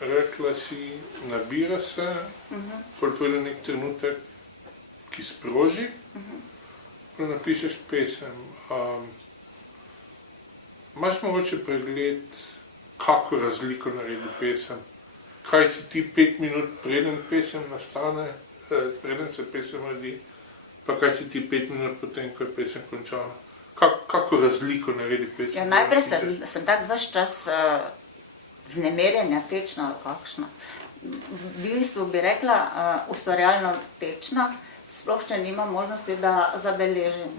rekla si, nabira se, pol pride nek trenutek, ki sproži, pa napišeš pesem. Imaš mogoče pregled, kako razliko naredi pesem? Kaj si ti 5 minut preden pesem nastane, preden se pesem rodi, pa kaj si ti 5 minut potem, ko je pesem končana? Kako razliko naredi pesem? Ja, najprej sem tak ves čas vznemirjenja, tečna ali kakšna. V bistvu bi rekla ustvarjalno tečna, sploh še nimam možnosti, da zabeležim.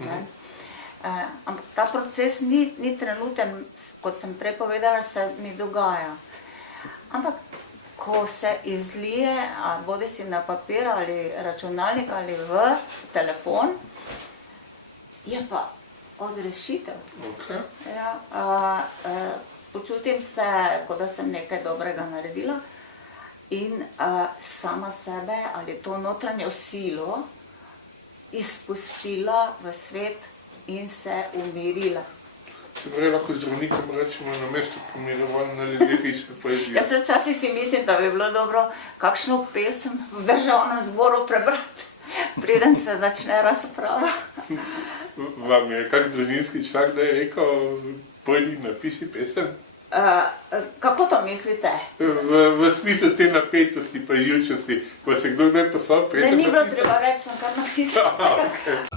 Ampak ta proces ni trenuten, kot sem prej povedala, se mi dogaja. Ampak ko se izlije, bodi si na papir ali računalnik ali v telefon, je pa odrešitev. Okay. Ja, počutim se, kot da sem nekaj dobrega naredila in sama sebe ali to notranjo silo izpustila v svet in se umirila. Se pravi, lahko zdravnikom rečemo, na mesto pomirovalne ljudje piše poezijo. Jaz včasih si mislim, da bi bilo dobro kakšno pesem v državnem zboru prebrati, preden se začne razprava. Vam je kak družinski član, da je rekel, pojdi, napiši pesem? Kako to mislite? V smislu te napetosti pa živčnosti, ko se kdo kdaj poslal pesem? Da ni bilo treba reči, kar napisati. Okay.